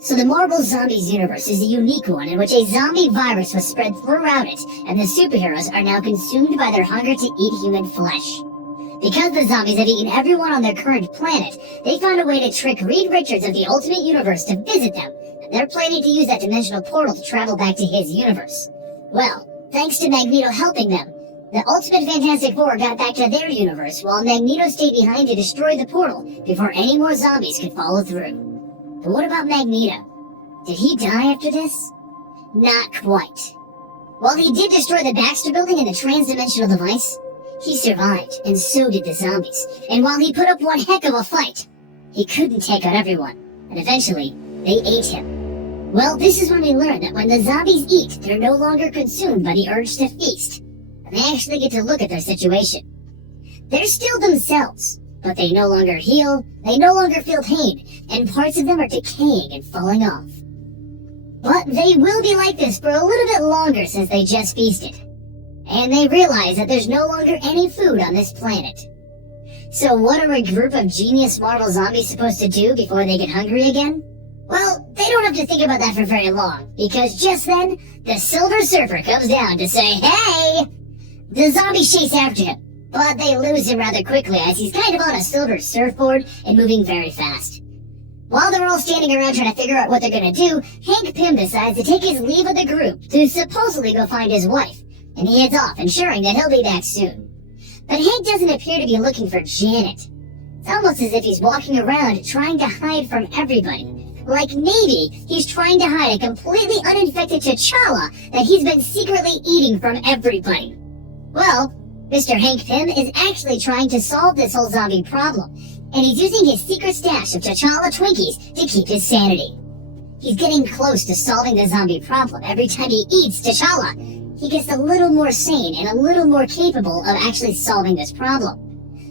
So the Marvel Zombies universe is a unique one in which a zombie virus was spread throughout it, and the superheroes are now consumed by their hunger to eat human flesh. Because the zombies have eaten everyone on their current planet, they found a way to trick Reed Richards of the Ultimate Universe to visit them, and they're planning to use that dimensional portal to travel back to his universe. Well, thanks to Magneto helping them, the Ultimate Fantastic Four got back to their universe while Magneto stayed behind to destroy the portal before any more zombies could follow through. But what about Magneto? Did he die after this? Not quite. While he did destroy the Baxter Building and the transdimensional device, he survived, and so did the zombies. And while he put up one heck of a fight, he couldn't take out everyone, and eventually, they ate him. Well, this is when we learn that when the zombies eat, they're no longer consumed by the urge to feast, and they actually get to look at their situation. They're still themselves, but they no longer heal, they no longer feel pain, and parts of them are decaying and falling off. But they will be like this for a little bit longer since they just feasted. And they realize that there's no longer any food on this planet. So what are a group of genius Marvel zombies supposed to do before they get hungry again? Well, they don't have to think about that for very long, because just then, the Silver Surfer comes down to say, "Hey!" The zombies chase after him, but they lose him rather quickly as he's kind of on a silver surfboard and moving very fast. While they're all standing around trying to figure out what they're gonna do, Hank Pym decides to take his leave of the group to supposedly go find his wife, and he heads off, ensuring that he'll be back soon. But Hank doesn't appear to be looking for Janet. It's almost as if he's walking around trying to hide from everybody. Like maybe he's trying to hide a completely uninfected T'Challa that he's been secretly eating from everybody. Well, Mr. Hank Pym is actually trying to solve this whole zombie problem, and he's using his secret stash of T'Challa Twinkies to keep his sanity. He's getting close to solving the zombie problem. Every time he eats T'Challa, he gets a little more sane and a little more capable of actually solving this problem.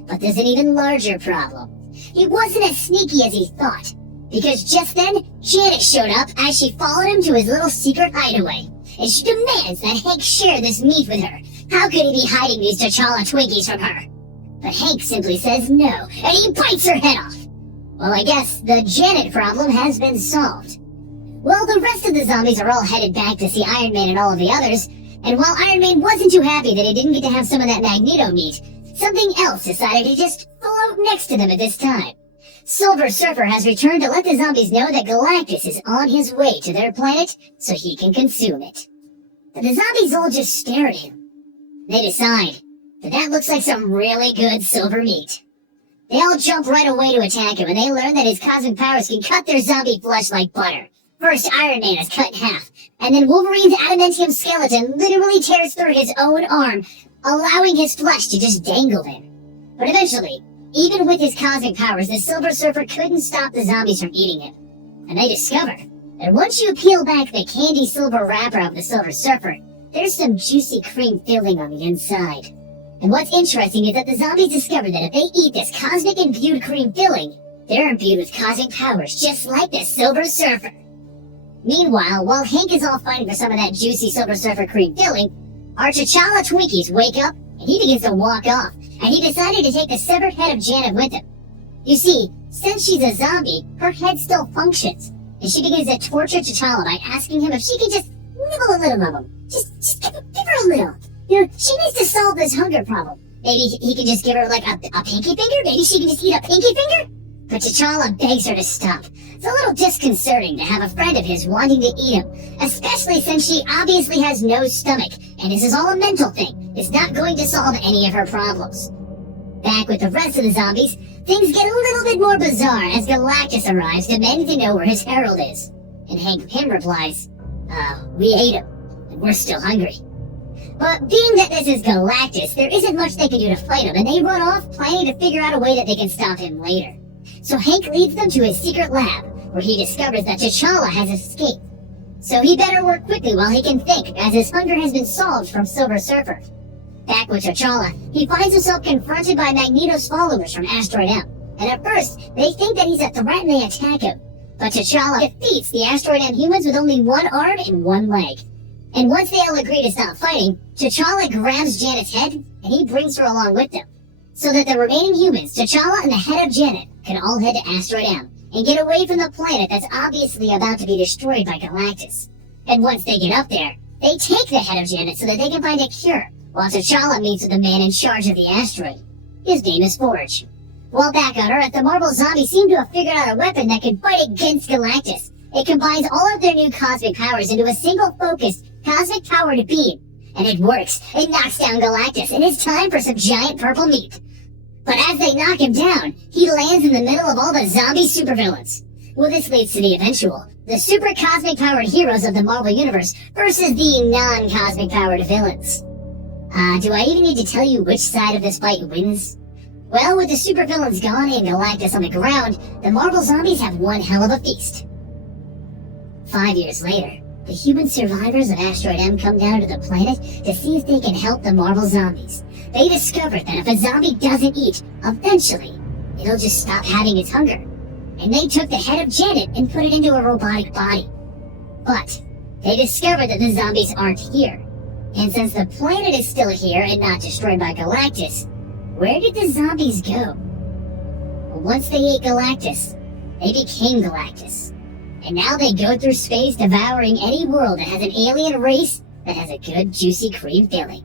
But there's an even larger problem. He wasn't as sneaky as he thought, because just then, Janet showed up as she followed him to his little secret hideaway, and she demands that Hank share this meat with her. How could he be hiding these T'Challa Twinkies from her? But Hank simply says no, and he bites her head off. Well, I guess the Janet problem has been solved. Well, the rest of the zombies are all headed back to see Iron Man and all of the others, and while Iron Man wasn't too happy that he didn't get to have some of that Magneto meat, something else decided to just float next to them at this time. Silver Surfer has returned to let the zombies know that Galactus is on his way to their planet so he can consume it. But the zombies all just stare at him. They decide that looks like some really good silver meat. They all jump right away to attack him, and they learn that his cosmic powers can cut their zombie flesh like butter. First, Iron Man is cut in half, and then Wolverine's adamantium skeleton literally tears through his own arm, allowing his flesh to just dangle there. But eventually, even with his cosmic powers, the Silver Surfer couldn't stop the zombies from eating him. And they discover that once you peel back the candy silver wrapper of the Silver Surfer, there's some juicy cream filling on the inside. And what's interesting is that the zombies discover that if they eat this cosmic imbued cream filling, they're imbued with cosmic powers just like the Silver Surfer. Meanwhile, while Hank is all fighting for some of that juicy Silver Surfer cream filling, our T'Challa Twinkies wake up and he begins to walk off, and he decided to take the severed head of Janet with him. You see, since she's a zombie, her head still functions, and she begins to torture T'Challa by asking him if she can just nibble a little of him. Just give her a little. You know, she needs to solve this hunger problem. Maybe he can just give her like a pinky finger? Maybe she can just eat a pinky finger? But T'Challa begs her to stop. It's a little disconcerting to have a friend of his wanting to eat him, especially since she obviously has no stomach, and this is all a mental thing. It's not going to solve any of her problems. Back with the rest of the zombies, things get a little bit more bizarre as Galactus arrives demanding to know where his herald is. And Hank Pym replies, we ate him, and we're still hungry. But being that this is Galactus, there isn't much they can do to fight him, and they run off planning to figure out a way that they can stop him later. So Hank leads them to his secret lab, where he discovers that T'Challa has escaped. So he better work quickly while he can think, as his hunger has been solved from Silver Surfer. Back with T'Challa, he finds himself confronted by Magneto's followers from Asteroid M. And at first, they think that he's a threat and they attack him. But T'Challa defeats the Asteroid M humans with only one arm and one leg. And once they all agree to stop fighting, T'Challa grabs Janet's head, and he brings her along with them. So that the remaining humans, T'Challa and the head of Janet, can all head to Asteroid M and get away from the planet that's obviously about to be destroyed by Galactus. And once they get up there, they take the head of Janet so that they can find a cure, while T'Challa meets with the man in charge of the asteroid. His name is Forge. While back on Earth, the Marvel zombies seem to have figured out a weapon that can fight against Galactus. It combines all of their new cosmic powers into a single focused, cosmic-powered beam. And it works. It knocks down Galactus, and it's time for some giant purple meat. But as they knock him down, he lands in the middle of all the zombie supervillains. Well, this leads to the eventual. The super cosmic-powered heroes of the Marvel Universe versus the non-cosmic powered villains. Do I even need to tell you which side of this fight wins? Well, with the supervillains gone and Galactus on the ground, the Marvel zombies have one hell of a feast. 5 years later, the human survivors of Asteroid M come down to the planet to see if they can help the Marvel zombies. They discover that if a zombie doesn't eat, eventually, it'll just stop having its hunger. And they took the head of Janet and put it into a robotic body. But they discovered that the zombies aren't here. And since the planet is still here and not destroyed by Galactus, where did the zombies go? Well, once they ate Galactus, they became Galactus. And now they go through space devouring any world that has an alien race that has a good juicy cream filling.